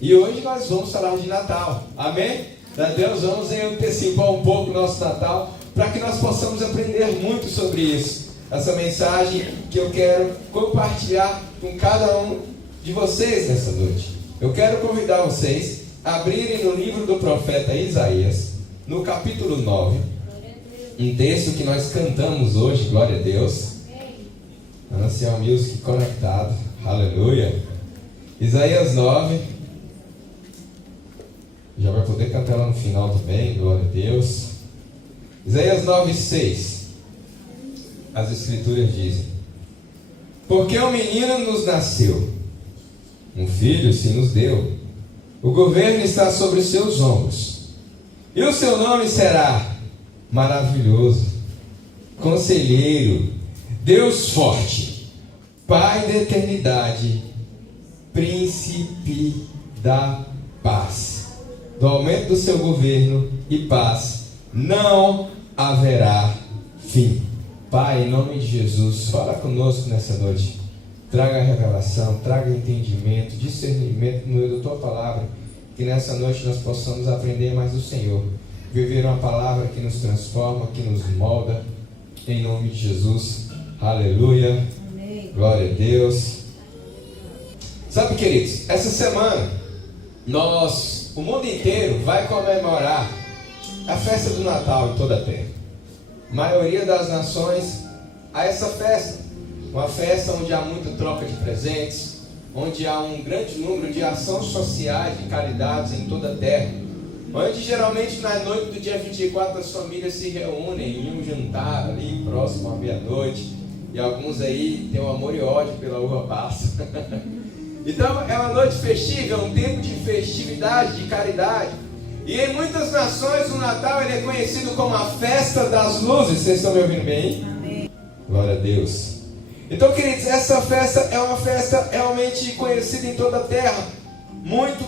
E hoje nós vamos falar de Natal, amém? Deus, vamos antecipar um pouco o nosso Natal, para que nós possamos aprender muito sobre isso. Essa mensagem que eu quero compartilhar com cada um de vocês nessa noite. Eu quero convidar vocês a abrirem no livro do profeta Isaías, no capítulo 9, um texto que nós cantamos hoje, glória a Deus. Ancião Music conectado, aleluia. Isaías 9, já vai poder cantar lá no final também, glória a Deus. Isaías 9, 6. As escrituras dizem: porque um menino nos nasceu, um filho se nos deu, o governo está sobre os seus ombros, e o seu nome será Maravilhoso, Conselheiro, Deus Forte, Pai da Eternidade, Príncipe da Paz. Do aumento do seu governo e paz não haverá fim. Pai, em nome de Jesus, fala conosco nessa noite. Traga revelação, traga entendimento, discernimento no meio da tua palavra. Que nessa noite nós possamos aprender mais do Senhor. Viver uma palavra que nos transforma, que nos molda. Em nome de Jesus. Aleluia. Amém. Glória a Deus. Sabe, queridos, essa semana o mundo inteiro vai comemorar a festa do Natal em toda a terra. A maioria das nações há essa festa. Uma festa onde há muita troca de presentes, onde há um grande número de ações sociais, de caridades em toda a terra. Onde geralmente na noite do dia 24 as famílias se reúnem em um jantar ali próximo à meia-noite. E alguns aí têm um amor e ódio pela uva passa. Então é uma noite festiva, é um tempo de festividade, de caridade. E em muitas nações o Natal ele é conhecido como a festa das luzes. Vocês estão me ouvindo bem? Amém. Glória a Deus. Então, queridos, essa festa é uma festa realmente conhecida em toda a terra. Muito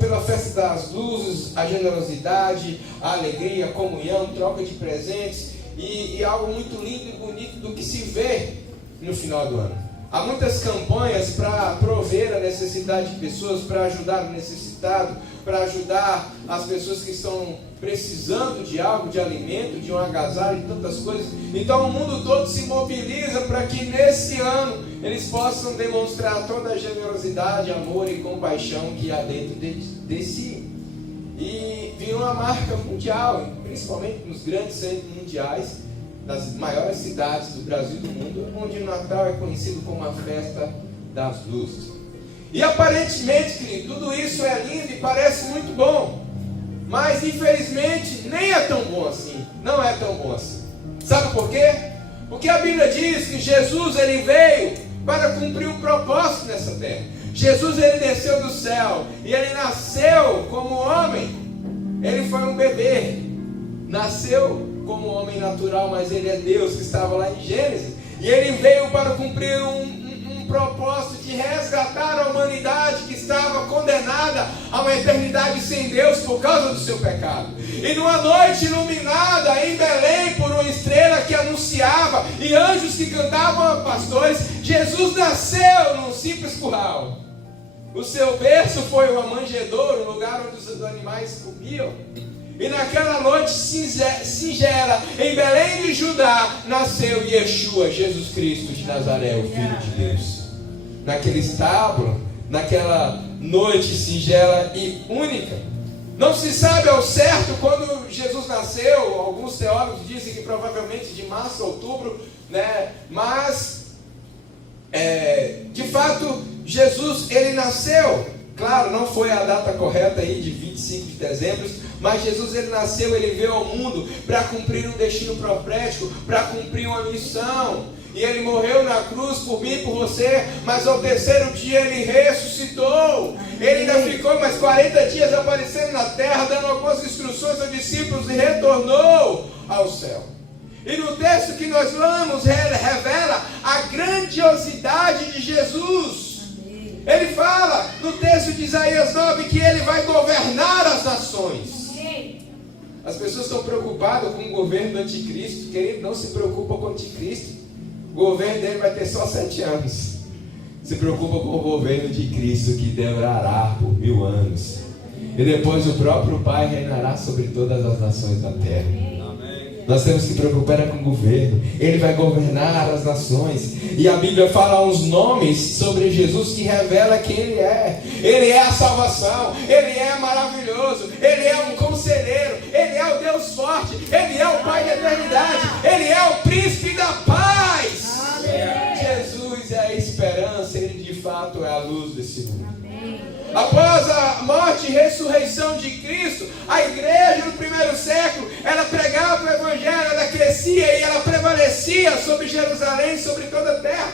pela festa das luzes, a generosidade, a alegria, a comunhão, troca de presentes. E algo muito lindo e bonito do que se vê no final do ano. Há muitas campanhas para prover a necessidade de pessoas, para ajudar o necessitado, para ajudar as pessoas que estão precisando de algo, de alimento, de um agasalho, de tantas coisas. Então o mundo todo se mobiliza para que nesse ano eles possam demonstrar toda a generosidade, amor e compaixão que há dentro de si. E virou uma marca mundial, principalmente nos grandes centros mundiais, das maiores cidades do Brasil e do mundo, onde o Natal é conhecido como a festa das luzes. E aparentemente, querido, tudo isso é lindo e parece muito bom, mas infelizmente nem é tão bom assim, não é tão bom assim. Sabe por quê? Porque a Bíblia diz que Jesus ele veio para cumprir um propósito nessa terra. Jesus ele desceu do céu e ele nasceu como homem. Ele foi um bebê, nasceu como homem natural, mas ele é Deus que estava lá em Gênesis. E ele veio para cumprir um propósito de resgatar a humanidade que estava condenada a uma eternidade sem Deus por causa do seu pecado. E numa noite iluminada em Belém por uma estrela que anunciava e anjos que cantavam a pastores, Jesus nasceu num simples curral. O seu berço foi uma manjedoura, um lugar onde os animais comiam. E naquela noite singela, em Belém de Judá, nasceu Yeshua, Jesus Cristo de Nazaré, o Filho de Deus. Naquele estábulo, naquela noite singela e única. Não se sabe ao certo quando Jesus nasceu. Alguns teólogos dizem que provavelmente de março a outubro, né? Mas, de fato, Jesus ele nasceu. Claro, não foi a data correta aí de 25 de dezembro, mas Jesus ele nasceu, ele veio ao mundo para cumprir um destino profético, para cumprir uma missão. E ele morreu na cruz por mim e por você, mas ao terceiro dia ele ressuscitou. Ele ainda ficou mais 40 dias aparecendo na terra, dando algumas instruções aos discípulos e retornou ao céu. E no texto que nós lemos, revela a grandiosidade de Jesus. Ele fala no texto de Isaías 9 que ele vai governar as nações. As pessoas estão preocupadas com o governo do anticristo. Querido, não se preocupa com o anticristo. O governo dele vai ter só 7 anos. Se preocupa com o governo de Cristo que durará por 1000 anos. E depois o próprio Pai reinará sobre todas as nações da terra. Nós temos que preocupar com o governo. Ele vai governar as nações. E a Bíblia fala uns nomes sobre Jesus que revela quem Ele é. Ele é a salvação. Ele é maravilhoso. Ele é um conselheiro. Ele é o Deus forte. Ele é o Pai da eternidade. Ele é o príncipe da paz. Jesus é a esperança. Ele de fato é a luz desse mundo. Após a morte e ressurreição de Cristo, a igreja no primeiro século, ela pregava o evangelho, ela crescia e ela prevalecia sobre Jerusalém, sobre toda a terra.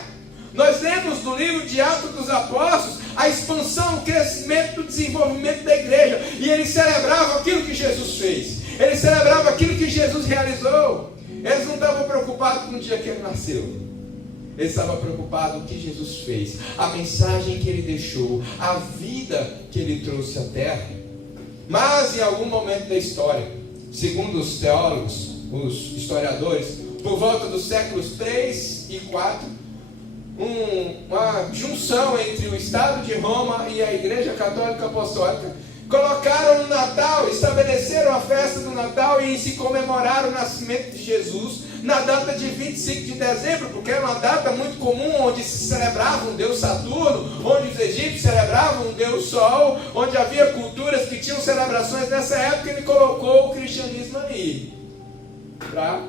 Nós lemos no livro de Atos dos Apóstolos a expansão, o crescimento, o desenvolvimento da igreja, e eles celebravam aquilo que Jesus fez, eles celebravam aquilo que Jesus realizou. Eles não estavam preocupados com o dia que ele nasceu. Ele estava preocupado com o que Jesus fez, a mensagem que ele deixou, a vida que ele trouxe à terra. Mas em algum momento da história, segundo os teólogos, os historiadores, por volta dos séculos 3 e 4, uma junção entre o Estado de Roma e a Igreja Católica Apostólica colocaram no Natal, estabeleceram a festa do Natal e se comemoraram o nascimento de Jesus na data de 25 de dezembro, porque era uma data muito comum, onde se celebrava um deus Saturno, onde os egípcios celebravam um deus Sol, onde havia culturas que tinham celebrações nessa época. Ele colocou o cristianismo ali para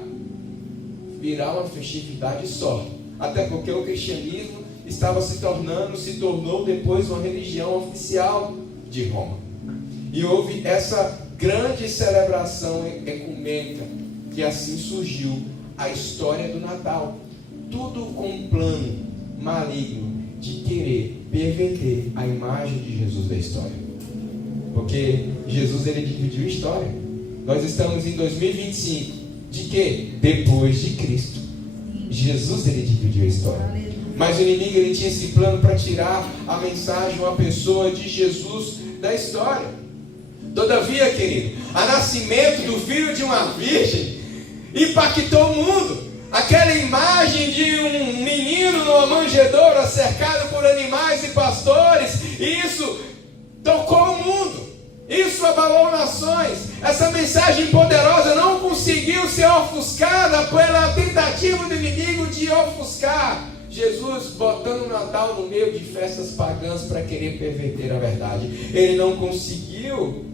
virar uma festividade só, até porque o cristianismo se tornou depois uma religião oficial de Roma. E houve essa grande celebração ecumênica, que assim surgiu a história do Natal. Tudo com um plano maligno de querer perverter a imagem de Jesus da história. Porque Jesus, ele dividiu a história. Nós estamos em 2025. De quê? Depois de Cristo. Jesus, ele dividiu a história. Mas o inimigo, ele tinha esse plano para tirar a mensagem, uma pessoa de Jesus da história. Todavia, querido, o nascimento do filho de uma virgem impactou o mundo. Aquela imagem de um menino numa manjedoura cercado por animais e pastores, isso tocou o mundo, isso abalou nações. Essa mensagem poderosa não conseguiu ser ofuscada pela tentativa do inimigo de ofuscar Jesus, botando o Natal no meio de festas pagãs para querer perverter a verdade. Ele não conseguiu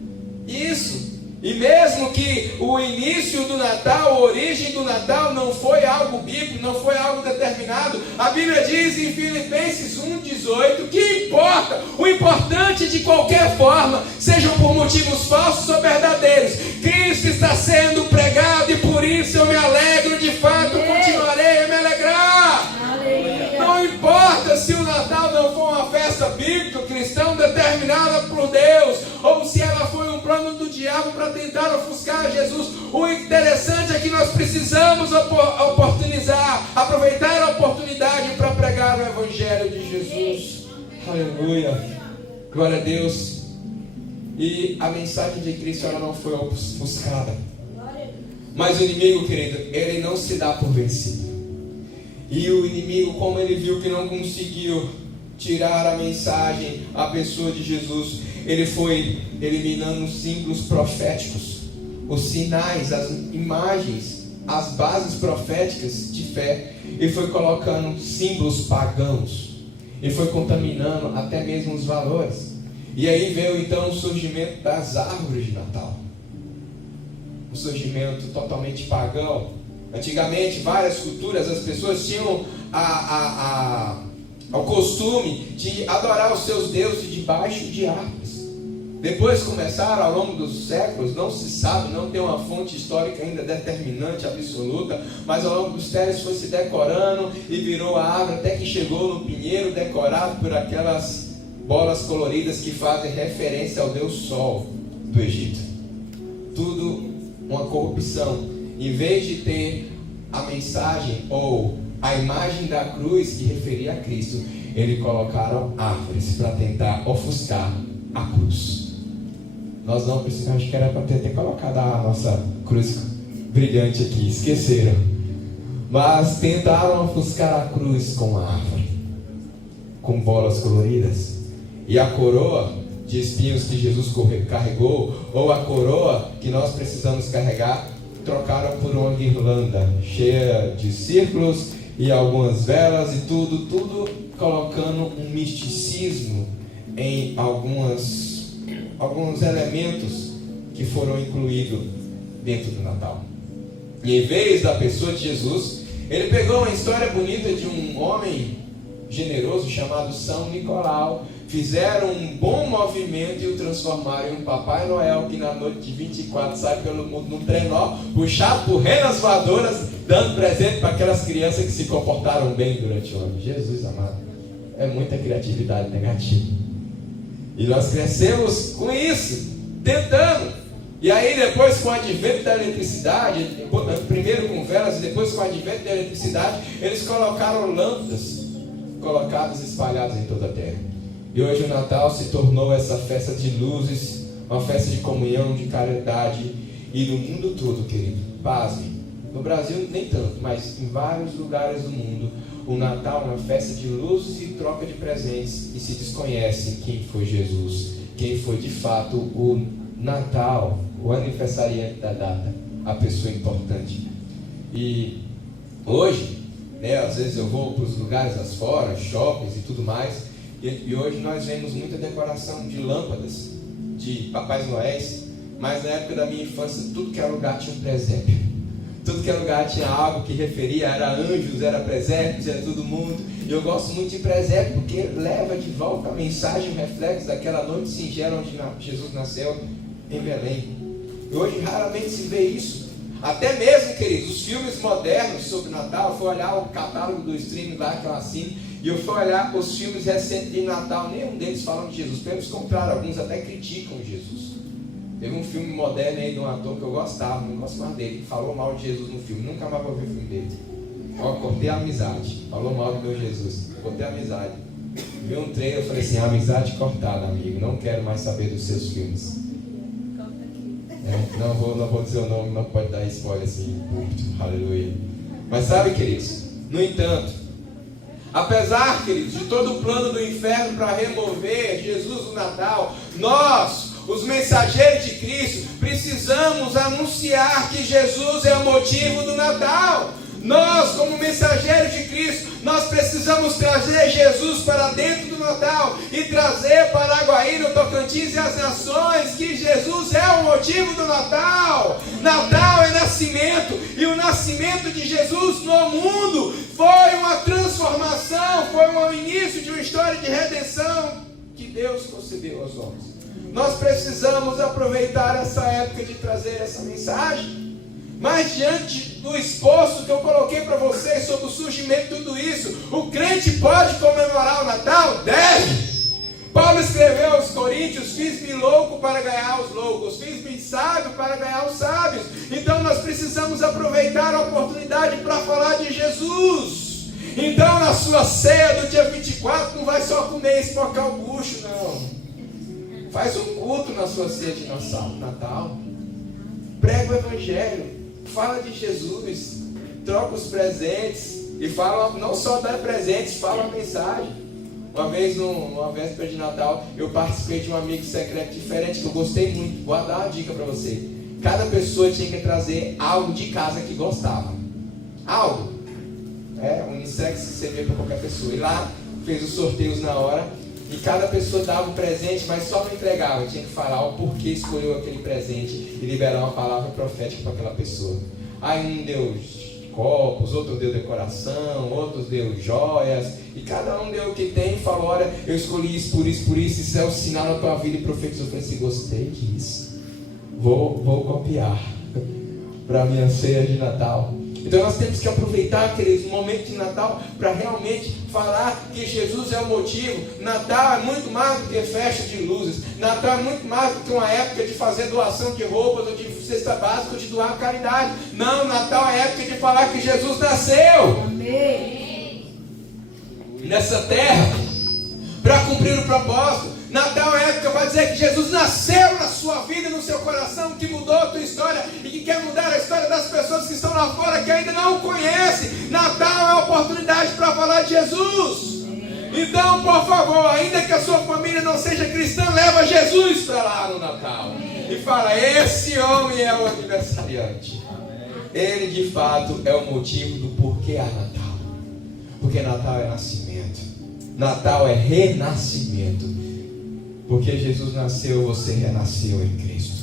isso. E mesmo que o início do Natal, a origem do Natal não foi algo bíblico, não foi algo determinado, a Bíblia diz em Filipenses 1,18 que importa, o importante de qualquer forma, sejam por motivos falsos ou verdadeiros, Cristo está sendo pregado e por isso eu me alegro, de fato continuarei a me alegrar. Não importa se o Natal não for uma festa bíblica, cristã determinada por Deus, ou se ela foi um plano do diabo para tentar ofuscar Jesus. O interessante é que nós precisamos aproveitar a oportunidade para pregar o Evangelho de Jesus. Aleluia, glória a Deus. E a mensagem de Cristo, ela não foi ofuscada. Mas o inimigo, querido, ele não se dá por vencido. E o inimigo, como ele viu que não conseguiu tirar a mensagem, a pessoa de Jesus, ele foi eliminando os símbolos proféticos, os sinais, as imagens, as bases proféticas de fé. Ele foi colocando símbolos pagãos, ele foi contaminando até mesmo os valores. E aí veio então o surgimento das árvores de Natal, um surgimento totalmente pagão. Antigamente, várias culturas, as pessoas tinham o costume de adorar os seus deuses debaixo de árvores. Depois começaram, ao longo dos séculos, não se sabe, não tem uma fonte histórica ainda determinante, absoluta, mas ao longo dos séculos foi se decorando e virou a árvore, até que chegou no pinheiro, decorado por aquelas bolas coloridas que fazem referência ao Deus Sol do Egito. Tudo uma corrupção. Em vez de ter a mensagem ou a imagem da cruz que referia a Cristo, eles colocaram árvores para tentar ofuscar a cruz. Nós não precisamos, acho que era para ter colocado a nossa cruz brilhante aqui, esqueceram. Mas tentaram ofuscar a cruz com a árvore, com bolas coloridas. E a coroa de espinhos que Jesus carregou, ou a coroa que nós precisamos carregar, trocaram por uma guirlanda cheia de círculos e algumas velas e tudo colocando um misticismo em alguns elementos que foram incluídos dentro do Natal. E em vez da pessoa de Jesus, ele pegou uma história bonita de um homem generoso chamado São Nicolau, fizeram um bom movimento e o transformaram em um Papai Noel que na noite de 24 sai pelo mundo num trenó, puxado por renas voadoras, dando presente para aquelas crianças que se comportaram bem durante o ano. Jesus amado, é muita criatividade negativa. E nós crescemos com isso, tentando. E aí depois, com o advento da eletricidade, primeiro com velas e depois com o advento da eletricidade, eles colocaram lâmpadas colocadas espalhadas em toda a terra. E hoje o Natal se tornou essa festa de luzes, uma festa de comunhão, de caridade. E no mundo todo, querido, pasme, no Brasil nem tanto, mas em vários lugares do mundo, o Natal é uma festa de luzes e troca de presentes, e se desconhece quem foi Jesus, quem foi de fato o Natal, o aniversariante da data, a pessoa importante. E hoje, às vezes eu vou para os lugares lá fora, shoppings e tudo mais, e hoje nós vemos muita decoração de lâmpadas, de Papais Noéis, mas na época da minha infância, tudo que era lugar tinha um presépio. Tudo que era lugar tinha algo que referia, era anjos, era presépios, era todo mundo. E eu gosto muito de presépio, porque leva de volta a mensagem, o reflexo daquela noite singela onde Jesus nasceu em Belém. E hoje raramente se vê isso. Até mesmo, queridos, os filmes modernos sobre Natal, eu fui olhar o catálogo do streaming lá que eu assino, e eu fui olhar os filmes recentes de Natal, nenhum deles falam de Jesus. Pelo contrário, alguns até criticam Jesus. Teve um filme moderno aí de um ator que eu gostava, não gosto mais dele, que falou mal de Jesus no filme, nunca mais vou ver o filme dele. Cortei a amizade, falou mal do meu Jesus, cortei a amizade. Vi um trailer, eu falei assim, amizade cortada, amigo, não quero mais saber dos seus filmes. Não vou dizer o nome, não pode dar spoiler assim, aleluia. Mas sabe, queridos, no entanto, apesar, queridos, de todo o plano do inferno para remover Jesus do Natal, nós, os mensageiros de Cristo, precisamos anunciar que Jesus é o motivo do Natal. Nós, como mensageiros de Cristo, nós precisamos trazer Jesus para dentro do Natal e trazer para Araguaína, o Tocantins e as nações que Jesus é o motivo do Natal. Natal é nascimento, e o nascimento de Jesus no mundo foi uma transformação, foi o início de uma história de redenção que Deus concedeu aos homens. Nós precisamos aproveitar essa época de trazer essa mensagem. Mas diante do esforço que eu coloquei para vocês sobre o surgimento de tudo isso, o crente pode comemorar o Natal? Deve! Paulo escreveu aos Coríntios, fiz-me louco para ganhar os loucos, fiz-me sábio para ganhar os sábios. Então nós precisamos aproveitar a oportunidade para falar de Jesus. Então na sua ceia do dia 24, não vai só comer e espocar o bucho, não. Faz um culto na sua ceia de Natal. Prega o Evangelho. Fala de Jesus. Troca os presentes. E fala, não só dá presentes, fala a mensagem. Uma vez, numa véspera de Natal, eu participei de um amigo secreto diferente que eu gostei muito. Vou dar uma dica para você. Cada pessoa tinha que trazer algo de casa que gostava. Algo. Um inseto que você vê para qualquer pessoa. E lá fez os sorteios na hora. E cada pessoa dava um presente, mas só não entregava. Tinha que falar o porquê escolheu aquele presente e liberar uma palavra profética para aquela pessoa. Aí um deu copos, outro deu decoração, outros deu joias. E cada um deu o que tem e falou, olha, eu escolhi isso, isso é o sinal na tua vida. E profetizou, eu falei assim, gostei disso. Vou copiar para a minha ceia de Natal. Então nós temos que aproveitar, queridos, o momento de Natal para realmente falar que Jesus é o motivo. Natal é muito mais do que festa de luzes. Natal é muito mais do que uma época de fazer doação de roupas ou de cesta básica ou de doar caridade. Não, Natal é época de falar que Jesus nasceu. Amém. Nessa terra para cumprir o propósito. Natal é época para dizer que Jesus nasceu na sua vida, no seu coração, que mudou a tua história e que quer mudar a história das pessoas que estão lá fora, que ainda não o conhecem. Natal é a oportunidade para falar de Jesus. Então, por favor, ainda que a sua família não seja cristã, leva Jesus para lá no Natal. E fala, esse homem é o aniversariante. Ele de fato é o motivo do porquê há Natal. Porque Natal é nascimento. Natal é renascimento. Porque Jesus nasceu, você renasceu em Cristo.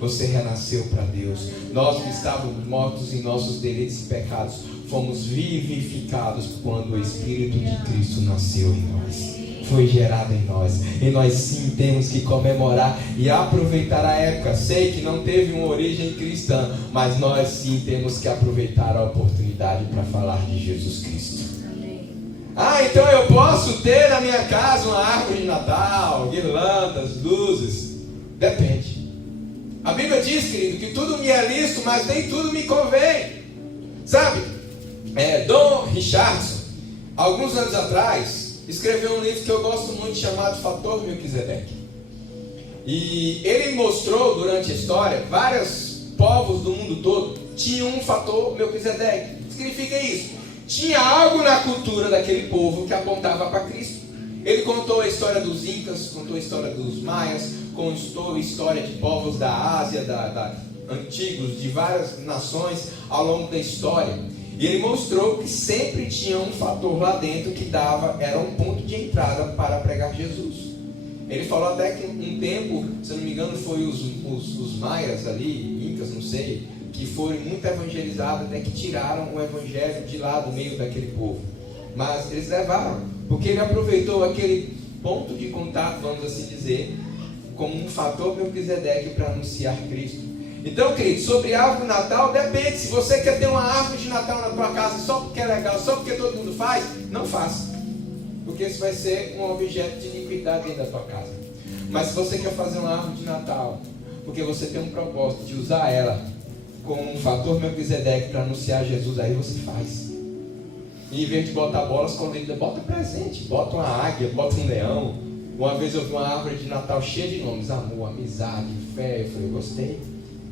Você renasceu para Deus. Nós que estávamos mortos em nossos delitos e pecados, fomos vivificados quando o Espírito de Cristo nasceu em nós. Foi gerado em nós. E nós sim temos que comemorar e aproveitar a época. Sei que não teve uma origem cristã, mas nós sim temos que aproveitar a oportunidade para falar de Jesus Cristo. Então eu posso ter na minha casa uma árvore de Natal, guirlandas, luzes. Depende. A Bíblia diz, querido, que tudo me é lícito, mas nem tudo me convém. Sabe? Dom Richardson, alguns anos atrás, escreveu um livro que eu gosto muito, chamado Fator Melquisedeque. E ele mostrou durante a história, vários povos do mundo todo tinham um fator Melquisedeque. O que significa isso? Tinha algo na cultura daquele povo que apontava para Cristo. Ele contou a história dos Incas, contou a história dos Maias, contou a história de povos da Ásia, antigos, de várias nações ao longo da história. E ele mostrou que sempre tinha um fator lá dentro que era um ponto de entrada para pregar Jesus. Ele falou até que um tempo, se eu não me engano, foi os Maias ali, Incas, não sei, que foram muito evangelizados, até que tiraram o evangelho de lá do meio daquele povo. Mas eles levaram, porque ele aproveitou aquele ponto de contato, vamos assim dizer, como um fator Melquisedeque para anunciar Cristo. Então, querido, sobre árvore de Natal, depende. Se você quer ter uma árvore de Natal na tua casa só porque é legal, só porque todo mundo faz, não faça. Porque isso vai ser um objeto de iniquidade dentro da tua casa. Mas se você quer fazer uma árvore de Natal, porque você tem um propósito de usar ela como um fator Melquisedeque para anunciar Jesus, aí você faz. E em vez de botar bola escondida, bota presente, bota uma águia, bota um leão. Uma vez eu vi uma árvore de Natal cheia de nomes, amor, amizade, fé. Eu falei, eu gostei.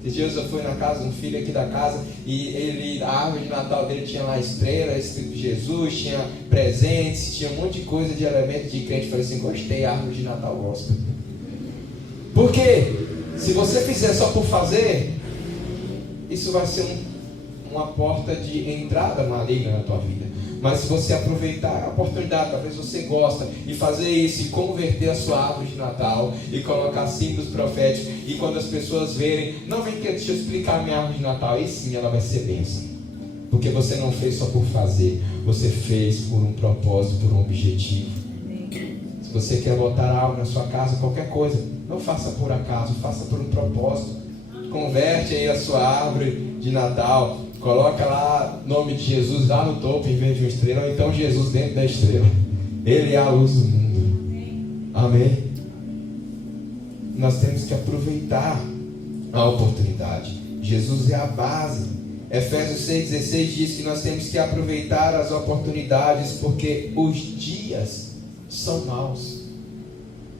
Esses dias eu fui na casa, um filho aqui da casa, e a árvore de Natal dele tinha lá estrela, escrito Jesus, tinha presentes, tinha um monte de coisa de elementos de crente. Eu falei assim, gostei, árvore de Natal gospel. Por quê? Se você fizer só por fazer, isso vai ser uma porta de entrada maligna na tua vida. Mas se você aproveitar a oportunidade, talvez você gosta, e fazer isso, e converter a sua árvore de Natal, e colocar símbolos proféticos, e quando as pessoas verem, não vem aqui, deixa eu explicar a minha árvore de Natal, aí sim ela vai ser bênção. Porque você não fez só por fazer, você fez por um propósito, por um objetivo. Se você quer botar algo na sua casa, qualquer coisa, não faça por acaso, faça por um propósito. Converte aí a sua árvore de Natal. Coloca lá o nome de Jesus lá no topo em vez de uma estrela, ou então Jesus dentro da estrela. Ele é a luz do mundo. Amém? Nós temos que aproveitar a oportunidade. Jesus é a base. Efésios 6,16 diz que nós temos que aproveitar as oportunidades, porque os dias são maus.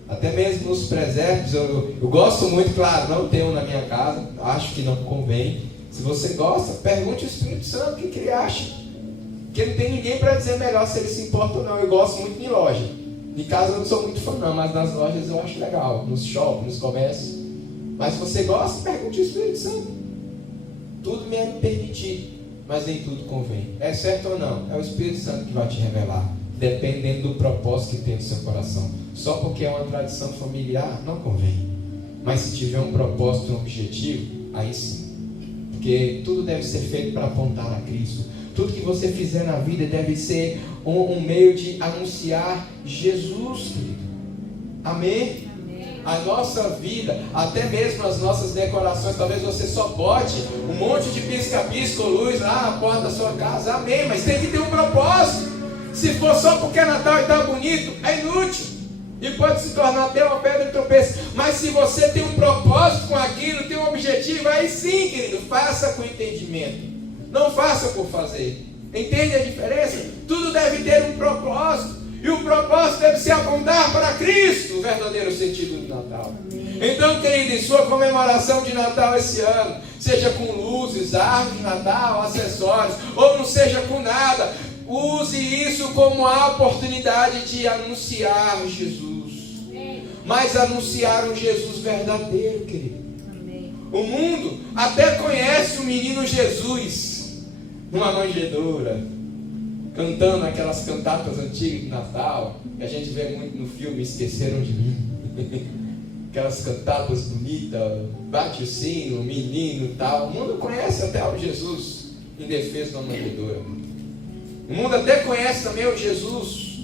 Até mesmo os presépios, eu gosto muito, claro, não tenho na minha casa, acho que não convém. Se você gosta, pergunte ao Espírito Santo o que ele acha. Porque não tem ninguém para dizer melhor se ele se importa ou não. Eu gosto muito de loja. De casa eu não sou muito fã não, mas nas lojas eu acho legal. Nos shoppings, nos comércios. Mas se você gosta, pergunte ao Espírito Santo. Tudo me é permitido, mas nem tudo convém. É certo ou não? É o Espírito Santo que vai te revelar. Dependendo do propósito que tem no seu coração. Só porque é uma tradição familiar, não convém. Mas se tiver um propósito, um objetivo, aí sim. Porque tudo deve ser feito para apontar a Cristo. Tudo que você fizer na vida deve ser um meio de anunciar Jesus, querido. Amém? A nossa vida, até mesmo as nossas decorações, talvez você só bote um monte de pisca-pisca ou luz lá na porta da sua casa. Amém? Mas tem que ter um propósito. Se for só porque é Natal e está bonito, é inútil. E pode se tornar até uma pedra de tropeço. Mas se você tem um propósito com aquilo, tem um objetivo, aí sim, querido, faça com entendimento. Não faça por fazer. Entende a diferença? Tudo deve ter um propósito. E o propósito deve ser apontar para Cristo, o verdadeiro sentido do Natal. Então, querido, em sua comemoração de Natal esse ano, seja com luzes, árvore de Natal, acessórios, ou não seja com nada, use isso como a oportunidade de anunciar Jesus. Mas anunciar um Jesus verdadeiro, querido. O mundo até conhece o menino Jesus numa manjedoura, cantando aquelas cantatas antigas de Natal, que a gente vê muito no filme Esqueceram de Mim. Aquelas cantatas bonitas, bate o sino, menino e tal. O mundo conhece até o Jesus indefeso na manjedoura. O mundo até conhece também o Jesus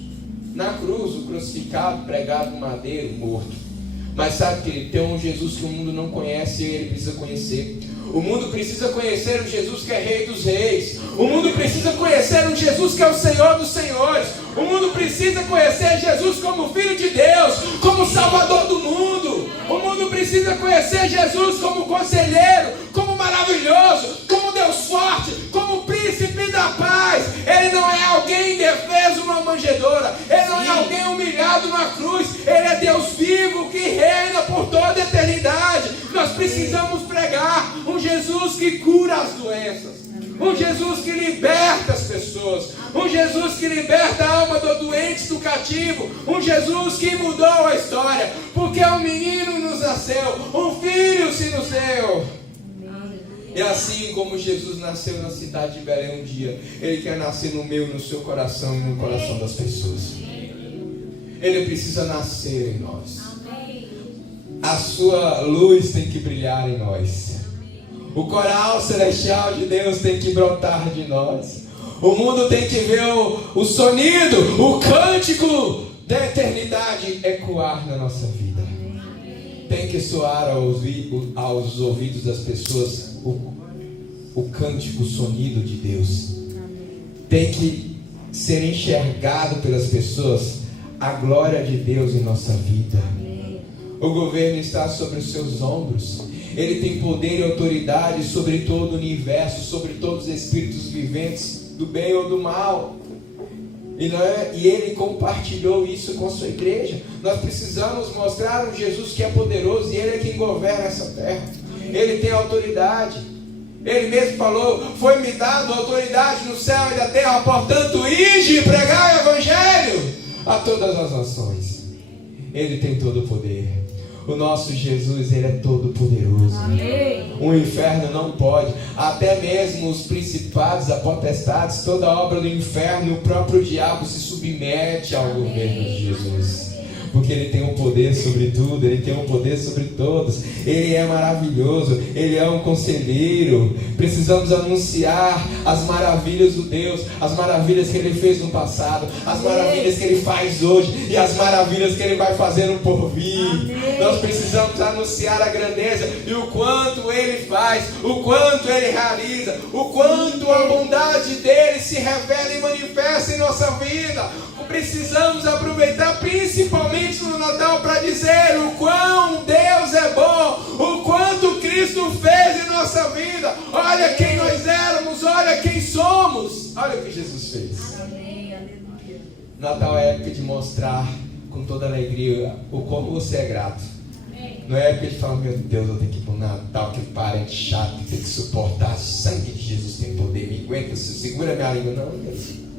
na cruz, o crucificado, pregado no madeiro, morto. Mas sabe que tem um Jesus que o mundo não conhece e ele precisa conhecer. O mundo precisa conhecer o Jesus que é Rei dos Reis. O mundo precisa conhecer o Jesus que é o Senhor dos Senhores. O mundo precisa conhecer Jesus como Filho de Deus, como Salvador do mundo. O mundo precisa conhecer Jesus como Conselheiro, como Maravilhoso, como Deus Forte, como Príncipe da Paz. Ele não é alguém indefeso numa manjedoura. Ele não é alguém humilhado na cruz. Ele é Deus vivo que reina por toda a eternidade. Nós precisamos pregar um Jesus que cura as doenças, um Jesus que liberta as pessoas, um Jesus que liberta a alma do doente, do cativo, um Jesus que mudou a história, porque um menino nos nasceu, um filho se nos deu. E assim como Jesus nasceu na cidade de Belém um dia, Ele quer nascer no meu, no seu coração e no coração das pessoas. Ele precisa nascer em nós. A sua luz tem que brilhar em nós. O coral celestial de Deus tem que brotar de nós. O mundo tem que ver o sonido, o cântico da eternidade ecoar na nossa vida. Tem que soar aos ouvidos das pessoas o cântico, o sonido de Deus. Tem que ser enxergado pelas pessoas a glória de Deus em nossa vida. O governo está sobre os seus ombros. Ele tem poder e autoridade sobre todo o universo, sobre todos os espíritos viventes, do bem ou do mal. E Ele compartilhou isso com a sua igreja. Nós precisamos mostrar um Jesus que é poderoso, e Ele é quem governa essa terra. Ele tem autoridade. Ele mesmo falou: foi-me dado autoridade no céu e na terra, portanto, ide e pregai o evangelho a todas as nações. Ele tem todo o poder. O nosso Jesus, Ele é todo poderoso. O inferno não pode. Até mesmo os principados, as potestades, toda a obra do inferno, o próprio diabo se submete ao governo de Jesus. Porque Ele tem um poder sobre tudo, Ele tem um poder sobre todos. Ele é maravilhoso, Ele é um conselheiro. Precisamos anunciar as maravilhas do Deus, as maravilhas que Ele fez no passado, as maravilhas que Ele faz hoje e as maravilhas que Ele vai fazer no porvir. Nós precisamos anunciar a grandeza e o quanto Ele faz, o quanto Ele realiza, o quanto a bondade dEle se revela e manifesta em nossa vida. Precisamos aproveitar principalmente no Natal para dizer o quão Deus é bom, o quanto Cristo fez em nossa vida. Olha quem nós éramos, olha quem somos, olha o que Jesus fez. Natal é época de mostrar com toda alegria o como você é grato. Não é época de falar: meu Deus, eu tenho que ir para o Natal, que parente chato, que tem que suportar. O sangue de Jesus tem poder, me aguenta, segura minha língua. Não, Deus.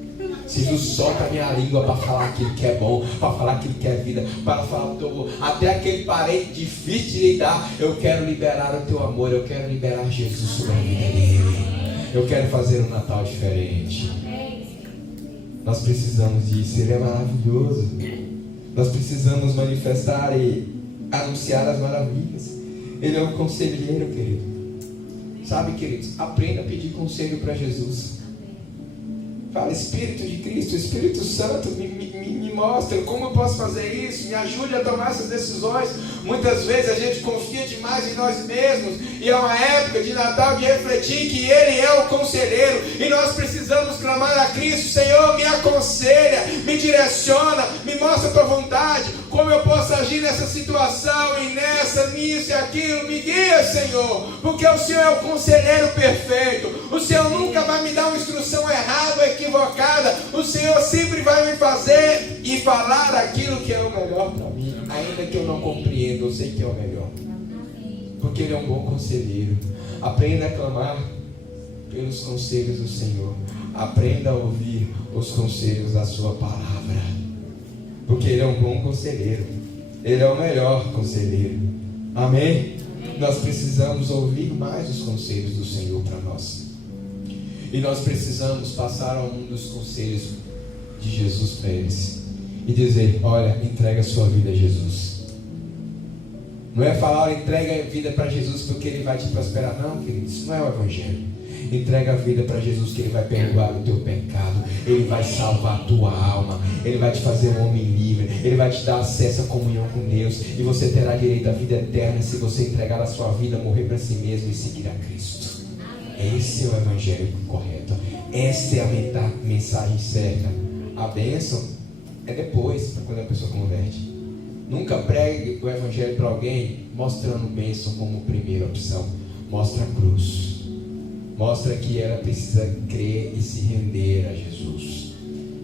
Se Jesus solta a minha língua para falar aquilo que é bom, para falar aquilo que é vida, para falar até aquele parente difícil de lidar. Eu quero liberar o teu amor, eu quero liberar Jesus sobre a vida dele. Eu quero fazer um Natal diferente. Nós precisamos disso, Ele é maravilhoso. Nós precisamos manifestar e anunciar as maravilhas. Ele é um conselheiro, querido. Sabe, queridos, aprenda a pedir conselho para Jesus. Fala: Espírito de Cristo, Espírito Santo, me mostra como eu posso fazer isso, me ajude a tomar essas decisões. Muitas vezes a gente confia demais em nós mesmos, e é uma época de Natal de refletir que Ele é o conselheiro, e nós precisamos clamar a Cristo: Senhor, me aconselha, me direciona, me mostra a tua vontade, como eu posso agir nessa situação, e nessa, nisso e aquilo. Me guia, Senhor, porque o Senhor é o conselheiro perfeito. O Senhor nunca vai me dar uma instrução errada ou equivocada. O Senhor sempre vai me fazer e falar aquilo que é o melhor para mim, ainda que eu não compreenda, eu sei que é o melhor, porque Ele é um bom conselheiro. Aprenda a clamar pelos conselhos do Senhor. Aprenda a ouvir os conselhos da sua palavra, porque Ele é um bom conselheiro. Ele é o melhor conselheiro. Amém? Nós precisamos ouvir mais os conselhos do Senhor para nós. E nós precisamos passar a um dos conselhos de Jesus para eles e dizer: olha, entrega a sua vida a Jesus. Não é falar, olha, entrega a vida para Jesus porque Ele vai te prosperar. Não, querido, isso não é o Evangelho. Entrega a vida para Jesus, que Ele vai perdoar o teu pecado, Ele vai salvar a tua alma, Ele vai te fazer um homem livre, Ele vai te dar acesso à comunhão com Deus, e você terá direito à vida eterna se você entregar a sua vida, morrer para si mesmo e seguir a Cristo. Esse é o Evangelho correto. Essa é a mensagem certa. A bênção é depois, quando a pessoa converte. Nunca pregue o Evangelho para alguém mostrando bênção como primeira opção. Mostra a cruz. Mostra que ela precisa crer e se render a Jesus.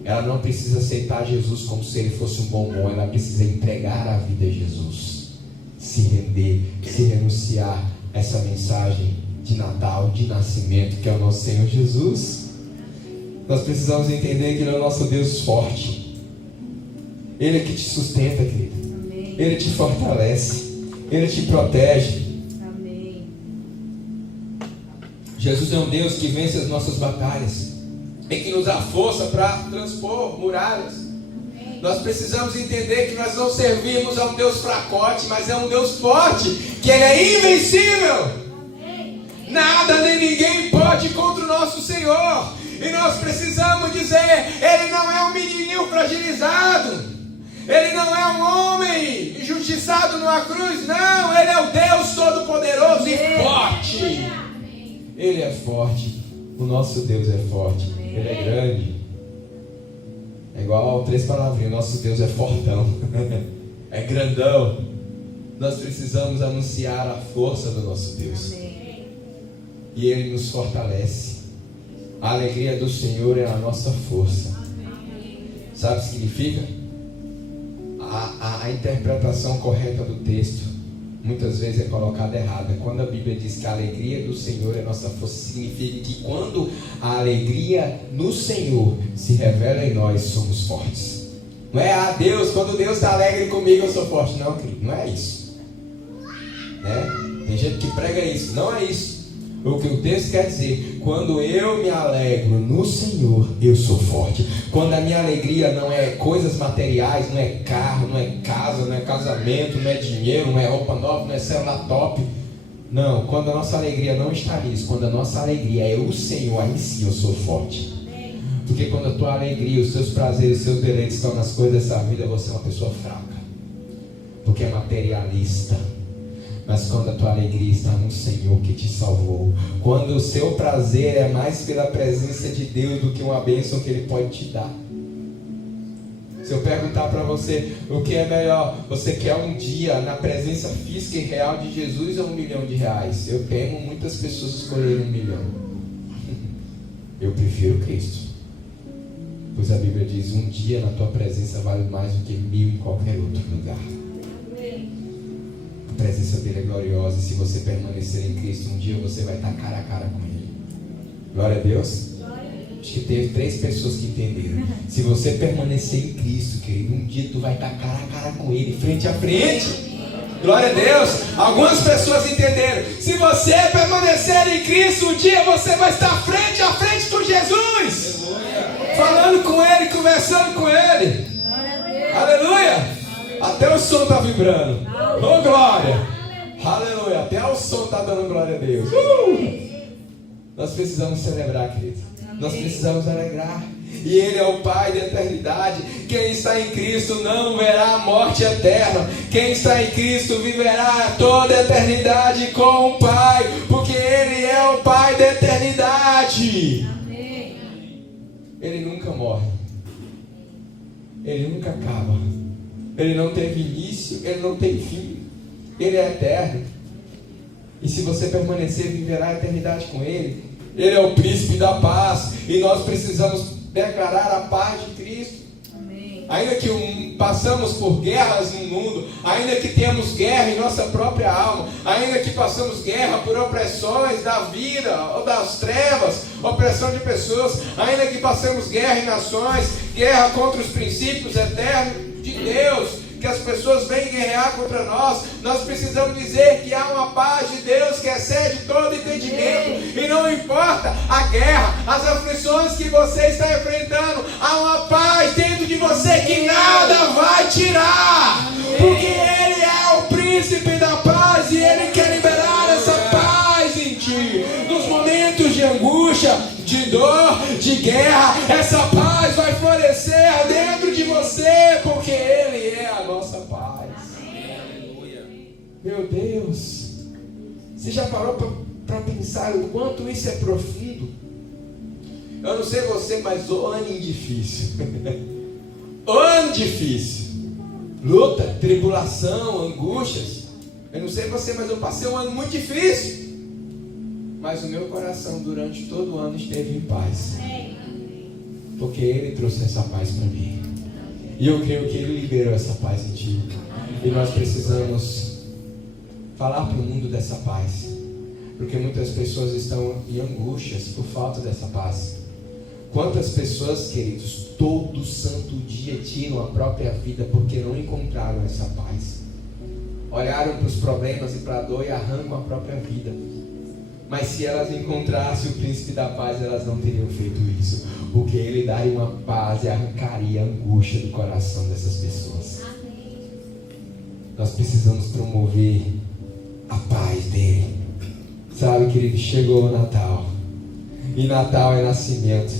Ela não precisa aceitar Jesus como se Ele fosse um bombom. Ela precisa entregar a vida a Jesus. Se render, se renunciar a essa mensagem de Natal, de nascimento, que é o nosso Senhor Jesus. Nós precisamos entender que Ele é o nosso Deus forte. Ele é que te sustenta, querido. Amém. Ele te fortalece. Ele te protege. Jesus é um Deus que vence as nossas batalhas e que nos dá força para transpor muralhas. Nós precisamos entender que nós não servimos a um Deus fracote, mas é um Deus forte, que Ele é invencível. Nada nem ninguém pode contra o nosso Senhor. E nós precisamos dizer: Ele não é um menininho fragilizado, Ele não é um homem injustiçado numa cruz. Não, Ele é o Deus todo-poderoso e forte. Ele é forte, o nosso Deus é forte, Ele é grande. É igual 3 palavrinhas: nosso Deus é fortão, é grandão. Nós precisamos anunciar a força do nosso Deus. E Ele nos fortalece. A alegria do Senhor é a nossa força. Sabe o que significa? A interpretação correta do texto muitas vezes é colocada errada. Quando a Bíblia diz que a alegria do Senhor é nossa força, significa que quando a alegria no Senhor se revela em nós, somos fortes. Não é, Deus, quando Deus está alegre comigo eu sou forte. Não, querido, não é isso, né? Tem gente que prega isso. Não é isso. O que o texto quer dizer: quando eu me alegro no Senhor, eu sou forte. Quando a minha alegria não é coisas materiais, não é carro, não é casa, não é casamento, não é dinheiro, não é roupa nova, não é celular top. Não, quando a nossa alegria não está nisso, quando a nossa alegria é o Senhor, aí sim eu sou forte. Porque quando a tua alegria, os seus prazeres, os seus deleites estão nas coisas dessa vida, você é uma pessoa fraca, porque é materialista. Mas quando a tua alegria está no Senhor que te salvou, quando o seu prazer é mais pela presença de Deus do que uma bênção que Ele pode te dar. Se eu perguntar para você o que é melhor, você quer um dia na presença física e real de Jesus ou R$1 milhão? Eu temo muitas pessoas escolherem 1 milhão. Eu prefiro Cristo, pois a Bíblia diz: um dia na tua presença vale mais do que 1000 em qualquer outro lugar. A presença dele é gloriosa, e se você permanecer em Cristo, um dia você vai estar cara a cara com Ele. Glória a Deus. Acho que teve 3 pessoas que entenderam. Se você permanecer em Cristo, querido, um dia tu vai estar cara a cara com Ele, frente a frente. Glória a Deus. Algumas pessoas entenderam: se você permanecer em Cristo, um dia você vai estar frente a frente com Jesus, falando com Ele, conversando com Ele. Aleluia. Até o som está vibrando. Oh, glória. Aleluia. Até o som está dando glória a Deus. Nós precisamos celebrar, querido. Nós precisamos alegrar. E Ele é o Pai da eternidade. Quem está em Cristo não verá a morte eterna. Quem está em Cristo viverá toda a eternidade com o Pai, porque Ele é o Pai da eternidade. Ele nunca morre. Ele nunca acaba. Ele não teve início, Ele não tem fim. Ele é eterno. E se você permanecer, viverá a eternidade com Ele. Ele é o príncipe da paz. E nós precisamos declarar a paz de Cristo. Amém. Ainda que passamos por guerras no mundo, ainda que tenhamos guerra em nossa própria alma, ainda que passamos guerra por opressões da vida ou das trevas, opressão de pessoas, ainda que passemos guerra em nações, guerra contra os princípios eternos de Deus, que as pessoas vêm guerrear contra nós, nós precisamos dizer que há uma paz de Deus que excede todo entendimento, e não importa a guerra, as aflições que você está enfrentando, há uma paz dentro de você que nada vai tirar, porque Ele é o príncipe da paz e Ele quer liberar essa paz em ti. Nos momentos de angústia, de dor, de guerra, essa paz vai florescer dentro de você, porque Ele é a nossa paz. Meu Deus, você já parou para pensar o quanto isso é profundo? Eu não sei você, mas o ano difícil. O ano difícil. Luta, tribulação, angústias. Eu não sei você, mas eu passei um ano muito difícil. Mas o meu coração durante todo o ano esteve em paz, porque Ele trouxe essa paz para mim, e eu creio que Ele liberou essa paz em ti. E nós precisamos falar para o mundo dessa paz, porque muitas pessoas estão em angústias por falta dessa paz. Quantas pessoas, queridos, todo santo dia tiram a própria vida porque não encontraram essa paz, olharam para os problemas e para a dor e arrancam a própria vida. Mas se elas encontrassem o príncipe da paz, elas não teriam feito isso, porque Ele daria uma paz e arrancaria a angústia do coração dessas pessoas. Nós precisamos promover a paz dele. Sabe, querido, chegou o Natal, e Natal é nascimento,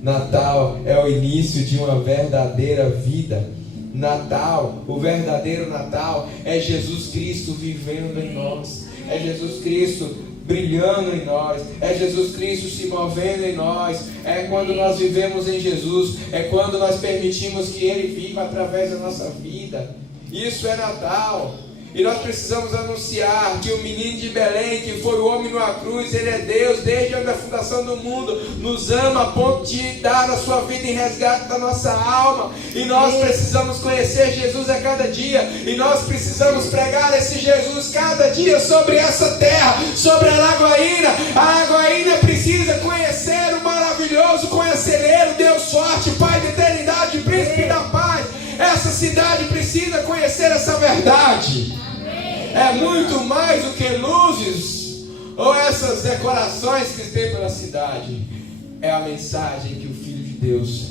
Natal é o início de uma verdadeira vida. Natal, o verdadeiro Natal é Jesus Cristo vivendo em nós, é Jesus Cristo brilhando em nós, é Jesus Cristo se movendo em nós, é quando nós vivemos em Jesus, é quando nós permitimos que Ele viva através da nossa vida. Isso é Natal. E nós precisamos anunciar que o menino de Belém, que foi o homem numa cruz, Ele é Deus desde a fundação do mundo, nos ama a ponto de dar a sua vida em resgate da nossa alma. E nós precisamos conhecer Jesus a cada dia, e nós precisamos pregar esse Jesus cada dia sobre essa terra, sobre a Lagoaína. A Lagoaína precisa conhecer o maravilhoso conselheiro, Deus forte, Pai da eternidade, Príncipe da paz. Essa cidade precisa conhecer essa verdade. É muito mais do que luzes ou essas decorações que tem pela cidade. É a mensagem que o Filho de Deus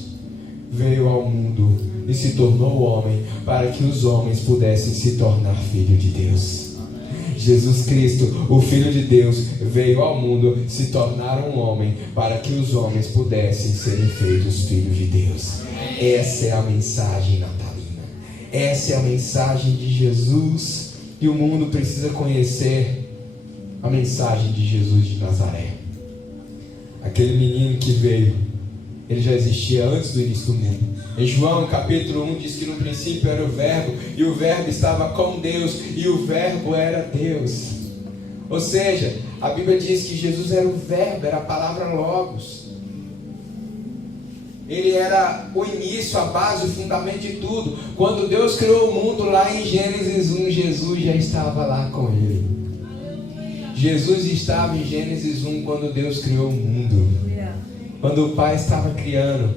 veio ao mundo e se tornou homem, para que os homens pudessem se tornar filho de Deus. Jesus Cristo, o Filho de Deus, veio ao mundo se tornar um homem, para que os homens pudessem serem feitos filhos de Deus. Essa é a mensagem natalina. Essa é a mensagem de Jesus. E o mundo precisa conhecer a mensagem de Jesus de Nazaré. Aquele menino que veio, ele já existia antes do início do mundo. Em João capítulo 1 diz que no princípio era o verbo, e o verbo estava com Deus, e o verbo era Deus. Ou seja, a Bíblia diz que Jesus era o verbo, era a palavra logos. Ele era o início, a base, o fundamento de tudo. Quando Deus criou o mundo lá em Gênesis 1, Jesus já estava lá com ele. Jesus estava em Gênesis 1 quando Deus criou o mundo. Quando o Pai estava criando.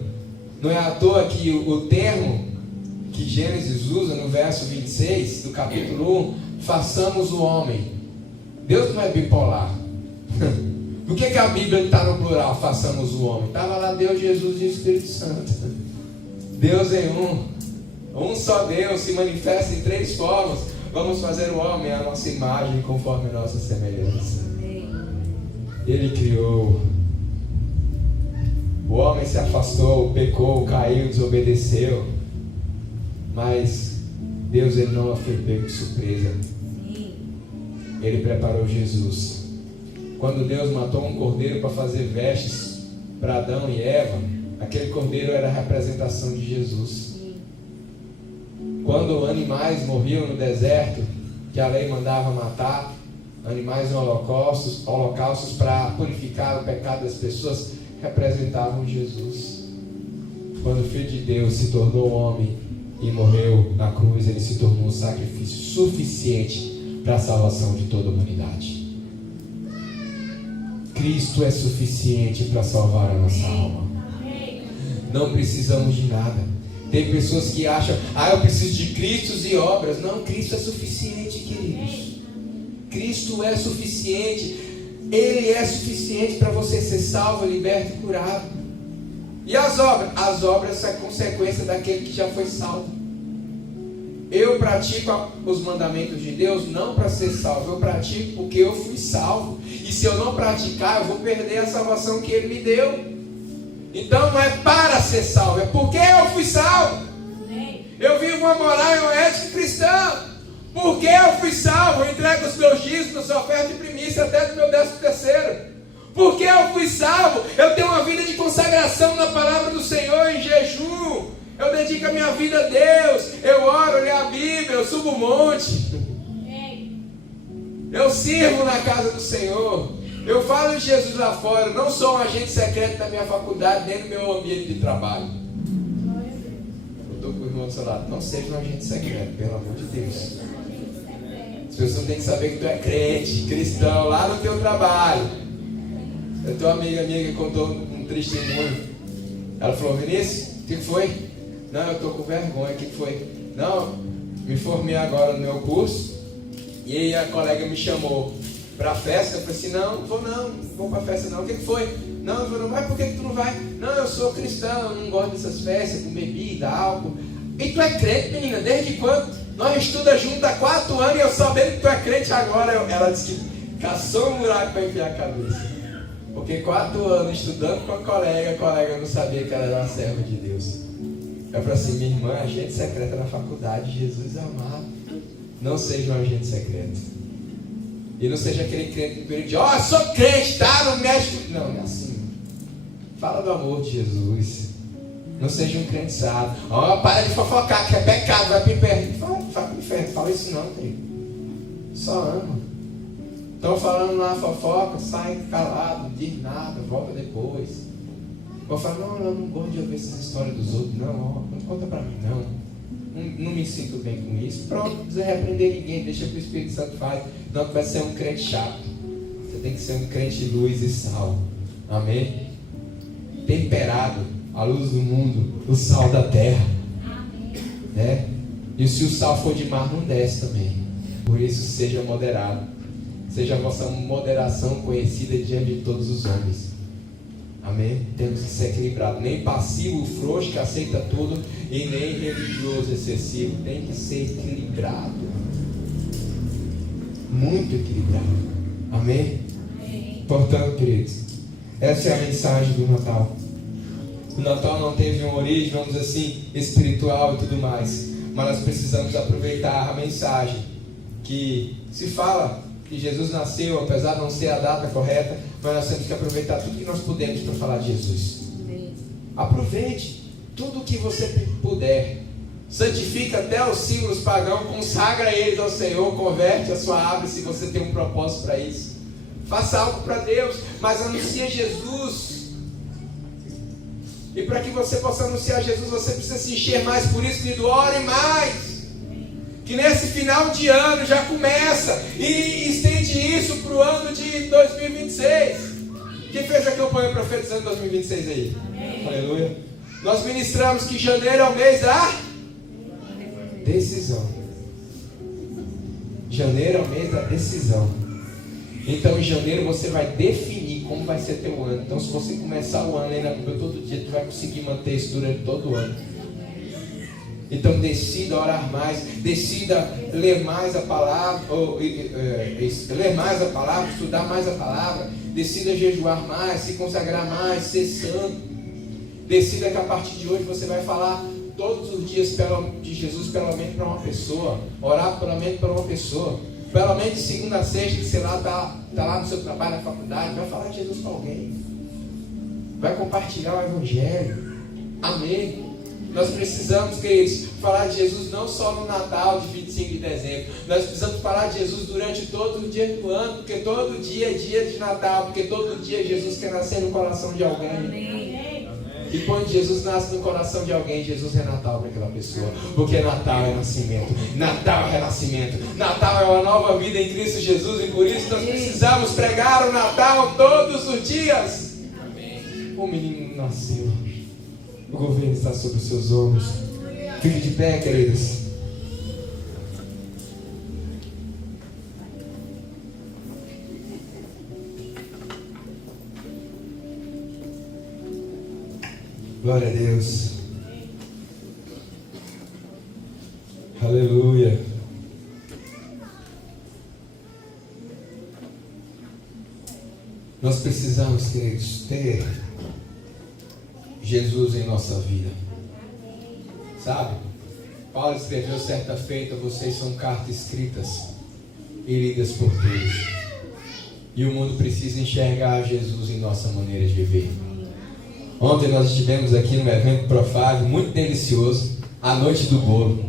Não é à toa que o termo que Gênesis usa no verso 26 do capítulo 1, façamos o homem. Deus não é bipolar. Por que a Bíblia está no plural, façamos o homem? Estava lá Deus, Jesus e o Espírito Santo. Deus em um só Deus, se manifesta em três formas. Vamos fazer o homem à nossa imagem, conforme a nossa semelhança. Ele criou. O homem se afastou, pecou, caiu, desobedeceu. Mas Deus, ele não foi pego de surpresa. Ele preparou Jesus. Quando Deus matou um cordeiro para fazer vestes para Adão e Eva, aquele cordeiro era a representação de Jesus. Quando animais morriam no deserto, que a lei mandava matar, animais em holocaustos para purificar o pecado das pessoas, representavam Jesus. Quando o Filho de Deus se tornou homem e morreu na cruz, ele se tornou um sacrifício suficiente para a salvação de toda a humanidade. Cristo é suficiente para salvar a nossa alma. Não precisamos de nada. Tem pessoas que acham, eu preciso de Cristo e obras. Não, Cristo é suficiente, queridos. Cristo é suficiente. Ele é suficiente para você ser salvo, liberto e curado. E as obras? As obras são a consequência daquele que já foi salvo. Eu pratico os mandamentos de Deus não para ser salvo. Eu pratico porque eu fui salvo. E se eu não praticar, eu vou perder a salvação que Ele me deu. Então não é para ser salvo, é porque eu fui salvo. Eu vivo uma moral e uma ética cristã. Porque eu fui salvo, eu entrego os meus dízimos, oferta e primícia até do meu 13º. Porque eu fui salvo, eu tenho uma vida de consagração na palavra do Senhor em jejum. Eu dedico a minha vida a Deus. Eu oro, leio a Bíblia, eu subo o monte. Eu sirvo na casa do Senhor. Eu falo de Jesus lá fora. Eu não sou um agente secreto da minha faculdade, nem do meu ambiente de trabalho. Eu estou com o irmão do seu lado. Não seja um agente secreto, pelo amor de Deus. As pessoas têm que saber que tu é crente, cristão, lá no teu trabalho. Eu tenho uma amiga minha que contou um testemunho. Ela falou: Vinícius, o que foi? Não, eu estou com vergonha. O que foi? Não, me formei agora no meu curso. E aí a colega me chamou para a festa. Eu falei assim: não vou para a festa não. O que foi? Não, eu falei: não vai, por que tu não vai? Não, eu sou cristão, eu não gosto dessas festas com bebida, álcool. E tu é crente, menina, desde quando? Nós estudamos juntos há 4 anos e eu sabendo que tu é crente agora. Ela disse que caçou um buraco para enfiar a cabeça. Porque 4 anos estudando com a colega não sabia que ela era uma serva de Deus. Eu falei assim: minha irmã, agente secreta na faculdade, Jesus amado. Não seja um agente secreto. E não seja aquele crente do período de: eu sou crente, tá? Não mexe. Não, não é assim. Fala do amor de Jesus. Não seja um crente sábio. Para de fofocar, que é pecado, vai para o inferno. Vai para o inferno, fala isso não, querido. Só ama. Estão falando lá fofoca, sai calado, não diz nada, volta depois. Eu falo: não, eu não gosto de ouvir essas histórias dos outros. Não conta para mim, não me sinto bem com isso. Pronto, não precisa repreender ninguém, deixa que o Espírito Santo faz. Não, tu vai ser um crente chato. Você tem que ser um crente luz e sal. Amém? Temperado, a luz do mundo, o sal da terra. Né? E se o sal for de mar, não desce também. Por isso, seja moderado. Seja a vossa moderação conhecida diante de todos os homens. Amém? Temos que ser equilibrado. Nem passivo, frouxo, que aceita tudo, e nem religioso, excessivo. Tem que ser equilibrado. Muito equilibrado. Amém? Portanto, queridos, essa é a mensagem do Natal. O Natal não teve uma origem, vamos dizer assim, espiritual e tudo mais. Mas nós precisamos aproveitar a mensagem que se fala que Jesus nasceu, apesar de não ser a data correta, mas nós temos que aproveitar tudo que nós podemos para falar de Jesus. Aproveite tudo o que você puder. Santifica até os símbolos pagãos, consagra eles ao Senhor, converte a sua árvore se você tem um propósito para isso. Faça algo para Deus, mas anuncie Jesus. E para que você possa anunciar Jesus, você precisa se encher mais. Por isso, querido, ore mais. Que nesse final de ano já começa e estende isso para o ano de 2026. Quem fez a campanha profetizando 2026 aí? Amém. Aleluia. Nós ministramos que janeiro é o mês da decisão. Janeiro é o mês da decisão. Então em janeiro você vai definir como vai ser teu ano. Então se você começar o ano aí na Bíblia todo dia, tu vai conseguir manter isso durante todo o ano. Então decida orar mais, decida ler mais a palavra, ler mais a palavra, estudar mais a palavra, decida jejuar mais, se consagrar mais, ser santo. Decida que a partir de hoje você vai falar todos os dias de Jesus, pelo menos para uma pessoa, orar pelo menos para uma pessoa, pelo menos de segunda a sexta, que sei lá, tá lá no seu trabalho, na faculdade, vai falar de Jesus para alguém, vai compartilhar o Evangelho. Amém. Nós precisamos, queridos, falar de Jesus não só no Natal de 25 de dezembro. Nós precisamos falar de Jesus durante todo o dia do ano, porque todo dia é dia de Natal, porque todo dia Jesus quer nascer no coração de alguém. Amém. E quando Jesus nasce no coração de alguém, Jesus é Natal para aquela pessoa. Porque Natal é nascimento, Natal é renascimento, Natal é uma nova vida em Cristo Jesus. E por isso nós precisamos pregar o Natal todos os dias. O menino nasceu, o governo está sobre os seus ombros. Fique de pé, queridos. Glória a Deus. Aleluia. Nós precisamos, queridos, ter Jesus em nossa vida. Sabe? Paulo escreveu certa feita: vocês são cartas escritas e lidas por Deus. E o mundo precisa enxergar Jesus em nossa maneira de viver. Ontem nós estivemos aqui num evento Profável, muito delicioso, a noite do bolo.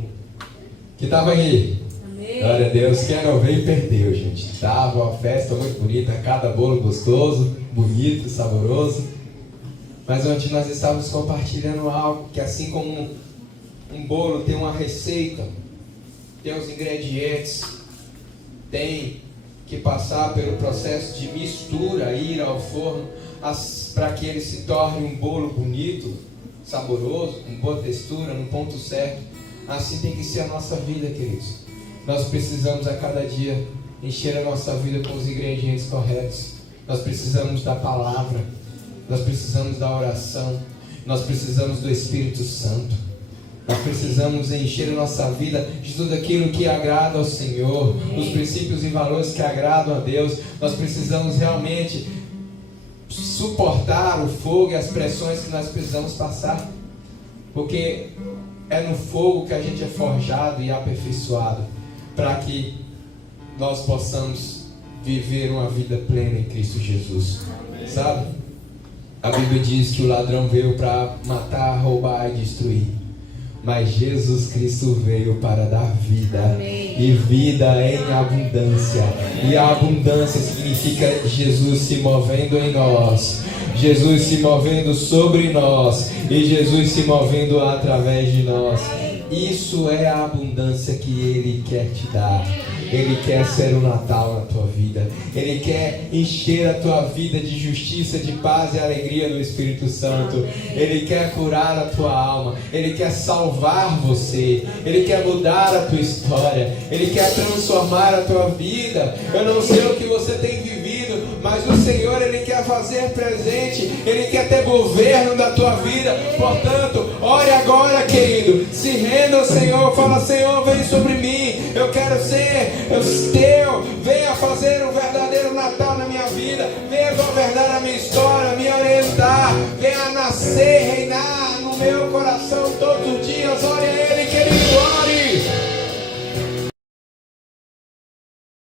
Que estava aí? Amém. Glória a Deus. Quem não veio perdeu, gente. Estava uma festa muito bonita, cada bolo gostoso, bonito, saboroso. Mas ontem nós estávamos compartilhando algo que, assim como um bolo tem uma receita, tem os ingredientes, tem que passar pelo processo de mistura, ir ao forno, para que ele se torne um bolo bonito, saboroso, com boa textura, no ponto certo. Assim tem que ser a nossa vida, queridos. Nós precisamos a cada dia encher a nossa vida com os ingredientes corretos. Nós precisamos da palavra, nós precisamos da oração, nós precisamos do Espírito Santo. Nós precisamos encher a nossa vida de tudo aquilo que agrada ao Senhor, os princípios e valores que agradam a Deus. Nós precisamos realmente suportar o fogo e as pressões que nós precisamos passar, porque é no fogo que a gente é forjado e aperfeiçoado, para que nós possamos viver uma vida plena em Cristo Jesus. Amém. Sabe? A Bíblia diz que o ladrão veio para matar, roubar e destruir, mas Jesus Cristo veio para dar vida. Amém. E vida em abundância. E a abundância significa Jesus se movendo em nós, Jesus se movendo sobre nós e Jesus se movendo através de nós. Isso é a abundância que Ele quer te dar. Ele quer ser o Natal na tua vida. Ele quer encher a tua vida de justiça, de paz e alegria do Espírito Santo. Ele quer curar a tua alma. Ele quer salvar você. Ele quer mudar a tua história. Ele quer transformar a tua vida. Eu não sei o que você tem vivido, mas o Senhor, Ele quer fazer presente. Ele quer ter governo da tua vida. Portanto, ore agora, querido. Se renda ao Senhor. Fala: Senhor, vem sobre mim. Eu quero ser teu. Venha fazer um verdadeiro Natal na minha vida. Venha governar a minha história, me orientar. Venha nascer, reinar no meu coração todos os dias. Ore a Ele